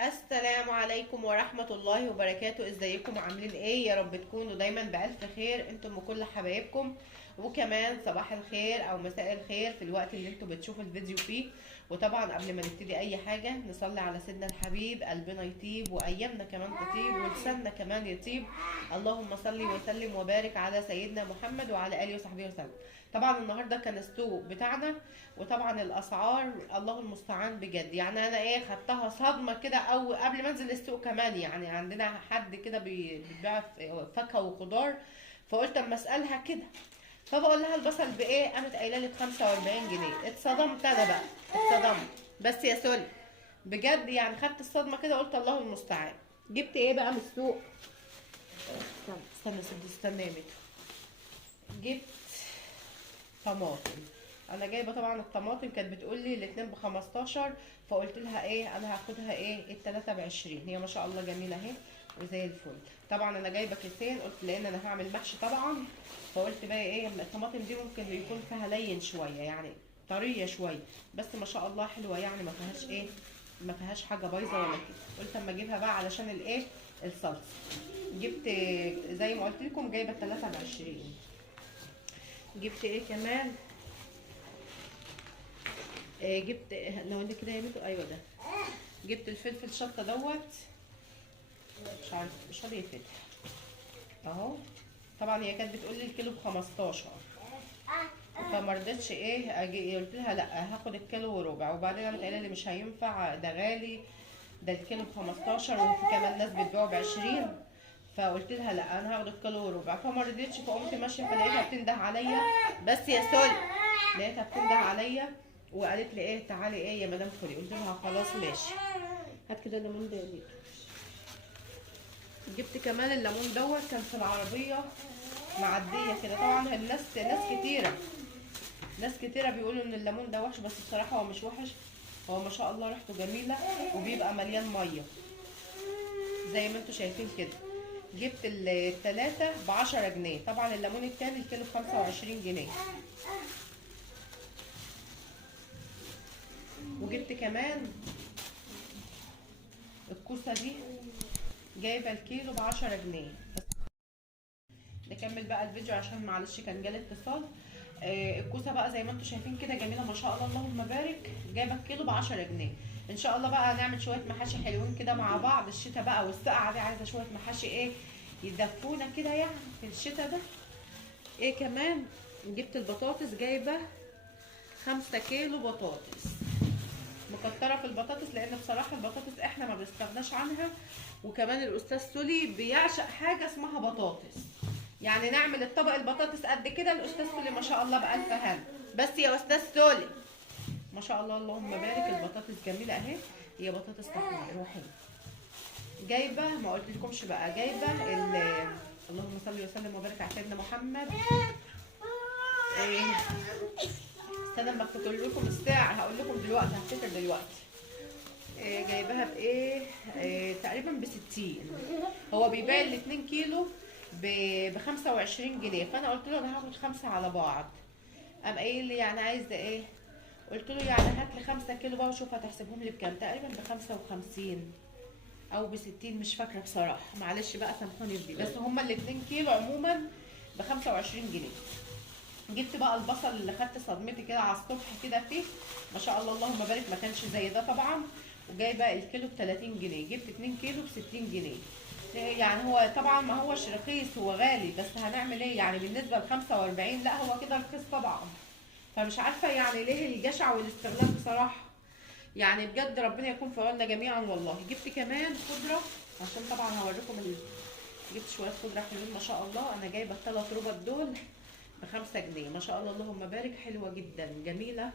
السلام عليكم ورحمة الله وبركاته. ازيكم عاملين ايه؟ يا رب تكونوا دايما بألف خير انتم وكل حبايبكم. وكمان صباح الخير او مساء الخير في الوقت اللي انتم بتشوفوا الفيديو فيه. وطبعا قبل ما نبتدي اي حاجة نصلي على سيدنا الحبيب، قلبنا يطيب وايامنا كمان تطيب ولساننا كمان يطيب. اللهم صل وسلم وبارك على سيدنا محمد وعلى اله وصحبه وسلم. طبعا النهارده كان السوق بتاعنا، وطبعا الاسعار الله المستعان بجد. يعني انا خدتها صدمه كده، او قبل ما انزل السوق كمان. يعني عندنا حد كده بيبيع فاكهه وخضار، فقلت اما اسالها كده. فبقول لها البصل قامت قايله لي ب 45 جنيه. اتصدمت انا بقى، اتصدمت. بس يا سوري بجد، يعني خدت الصدمه كده، قلت الله المستعان. جبت بقى من السوق؟ استنى يا متر. جبت طماطم. انا جايبه طبعا الطماطم، كانت بتقول لي الاتنين ب15. فقلت لها انا هاخدها التلاته ب20. هي ما شاء الله جميله اهي وزي الفل. طبعا انا جايبه كيسين، قلت لان انا هعمل محشي طبعا. فقلت بقى الطماطم دي ممكن يكون فيها لين شويه، يعني طريه شويه، بس ما شاء الله حلوه، يعني ما فيهاش ما فيهاش حاجه بايظه ولا كده. قلت اما اجيبها بقى علشان الصلصه. جبت زي ما قلت لكم، جايبه التلاته ب20. جبت كمان؟ جبت لو انت كده يا ميتو، ايوه ده. جبت الفلفل شطه دوت. مش عارف، مش راضي يتفتح اهو. طبعا هي كانت بتقول لي الكيلو ب15، فما رضيتش اجي. قلت لها لا، هاخد الكيلو وربع. وبعدين قامت قايله لي مش هينفع، ده غالي، ده الكيلو ب15 وفي كمان ناس بتبيعه ب20. فقلت لها لا، انا هاخد الكيلو وربع. فما رضيتش، فقمت ماشيه، فلقيتها بتنده عليا. بس يا سول، لقيتها بتنده عليا وقالت لي تعالي يا مدام خدي. قلت لها خلاص ماشي. هات كده الليمون ده يا ميدو. جبت كمان الليمون دوت، كان في العربيه معديه كده. طبعا ناس كتيره بيقولوا ان الليمون ده وحش، بس بصراحه هو مش وحش. هو ما شاء الله ريحته جميله، وبيبقى مليان ميه زي ما انتم شايفين كده. جبت التلاتة ب10 جنيه. طبعا الليمون التاني الكيلو ب25 جنيه. وجبت كمان الكوسة دي، جايبة الكيلو ب10 جنيه. نكمل بقى الفيديو عشان معلش كان جالي اتصال. الكوسة بقى زي ما انتم شايفين كده جميلة ما شاء الله اللهم بارك. جايبة الكيلو ب10 جنيه. ان شاء الله بقى هنعمل شوية محاشي حلوين كده مع بعض. الشتا بقى والسقعة دي عايزة شوية محاشي يدفونا كده يعني في الشتا ده. كمان جبت البطاطس، جايبة 5 كيلو بطاطس. مكترة في البطاطس لان بصراحة البطاطس احنا ما بنستغناش عنها. وكمان الاستاذ سولي بيعشق حاجة اسمها بطاطس. يعني نعمل الطبق البطاطس قد كده، الاستاذ سولي ما شاء الله بألف هنا. بس يا استاذ سولي ما شاء الله اللهم بارك، البطاطس جميلة اهي. هي بطاطس تحمير روحي. جايبة ما قلت لكمش بقى، جايبة اللهم صل وسلم وبارك على سيدنا محمد. استنى لما افتكر لكم الساعة هقول لكم دلوقتي، هفتكر دلوقتي. جايباها تقريبا ب60. هو بيبيع ال2 كيلو ب25 جنيه. فانا قلت له انا هاخد 5 على بعض. قام قايل لي يعني عايزه قلت له يعني هات لي 5 كيلو بقى وشوف هتحسبهم لي بكام. تقريبا ب55 او ب60، مش فاكره بصراحه، معلش بقى سامحوني في دي. بس هما ال2 كيلو عموما ب25 جنيه. جبت بقى البصل اللي خدت صدمتي كده على الصبح كده فيه. ما شاء الله اللهم بارك، ما كانش زي ده طبعا. وجايبه الكيلو ب30 جنيه. جبت 2 كيلو ب60 جنيه. يعني هو طبعا ما هوش رخيص، هو غالي، بس هنعمل يعني بالنسبه ل45 لا هو كده رخيص طبعا. فمش عارفه يعني ليه الجشع والاستغلال بصراحه. يعني بجد ربنا يكون في عوننا جميعا والله. جبت كمان خضره عشان طبعا هوريكم جبت شويه خضره حلوين ما شاء الله. انا جايبه ال3 ربط دول ب5 جنيه. ما شاء الله اللهم بارك، حلوه جدا جميله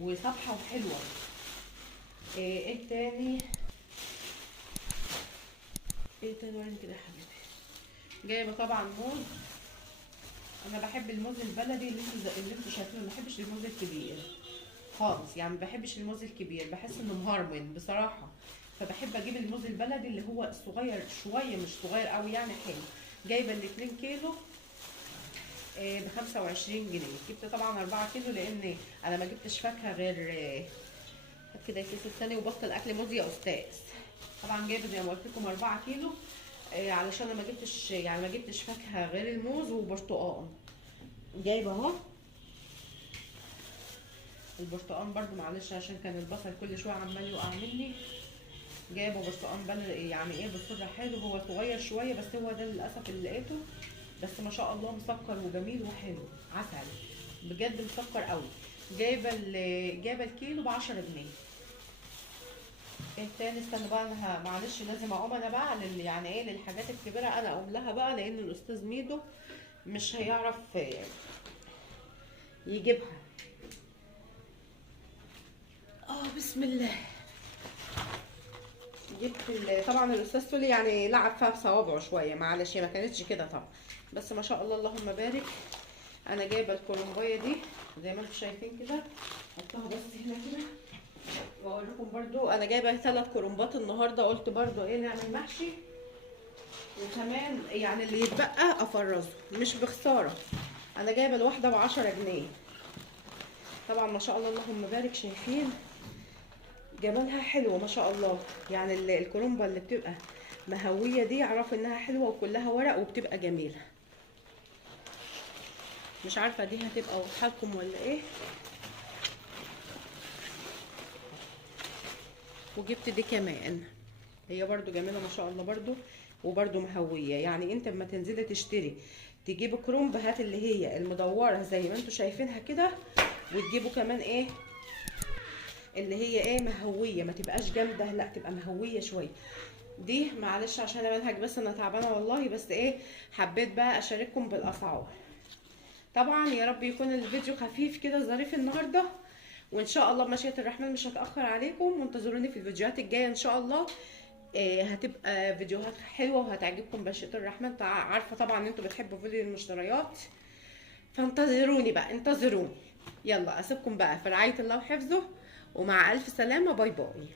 وصبحه وحلوه. تاني؟ تاني وين كده يا حبيبي؟ جايبه طبعا موز. انا بحب الموز البلدي اللي انتوا شايفينه، ما بحبش الموز الكبير خالص. يعني ما بحبش الموز الكبير، بحس انه مهرمن بصراحه. فبحب اجيب الموز البلدي اللي هو صغير شويه، مش صغير قوي يعني، حلو. جايبه ال2 كيلو ب25 جنيه. جبت طبعا 4 كيلو لان انا ما جبتش فاكهه غير هات كده الكيس الثاني وبطل اكل موز يا استاذ. طبعا جايبه زي ما قلت لكم 4 كيلو، علشان انا ما جبتش فاكهه غير الموز وبرتقال. جايبه اهو البرتقال برضو، معلش عشان كان البصل كل شويه عمال يقع مني. جايبه برتقال يعني ايه بصراحه حلو، هو صغير شويه بس هو ده للاسف اللي لقيته، بس ما شاء الله مسكر وجميل وحلو عسل بجد، مسكر قوي. جايبه الكيلو ب10 جنيه. ايه تاني؟ استنى بقى انا معلش لازم اقوم انا بقى يعني ايه للحاجات الكبيره انا اقوم لها بقى، لان الاستاذ ميدو مش هيعرف يجيبها. بسم الله. طبعا الاستاذ سولي يعني لعب فيها بصوابعه شويه، معلش هي ما كانتش كده طبعا، بس ما شاء الله اللهم بارك. انا جايبه الكولومبايه دي زي ما انتم شايفين كده، حطها بس هنا كده واقول لكم برضو انا جايبه 3 كرنبات النهارده، قلت برضو ايه نعمل محشي، وكمان يعني اللي يتبقى افرزه مش بخساره. انا جايبه الواحده ب10 جنيه. طبعا ما شاء الله اللهم بارك، شايفين جمالها حلو ما شاء الله. يعني الكرنبه اللي بتبقى مهويه دي اعرف انها حلوه وكلها ورق وبتبقى جميله. مش عارفه دي هتبقى واضحه لكم ولا ايه. وجبت دي كمان، هي برضو جميله ما شاء الله برضو، وبرضو مهويه. يعني انت لما تنزلي تشتري تجيبوا كرنب، هات اللي هي المدوره زي ما انتم شايفينها كده، وتجيبوا كمان ايه اللي هي ايه مهويه، ما تبقاش جامده، لا تبقى مهويه شويه. دي معلش عشان انا منهج بس انا تعبانه والله، بس ايه حبيت بقى اشارككم بالاسعار. طبعا يا رب يكون الفيديو خفيف كده ظريف النهارده، وان شاء الله بمشيئة الرحمن مش هتاخر عليكم، وانتظروني في الفيديوهات الجايه ان شاء الله. هتبقى فيديوهات حلوه وهتعجبكم بمشيئة الرحمن. عارفه طبعا ان انتوا بتحبوا فيديو المشتريات، فانتظروني بقى انتظروني. يلا اسيبكم بقى في رعايه الله وحفظه، ومع الف سلامه، باي باي.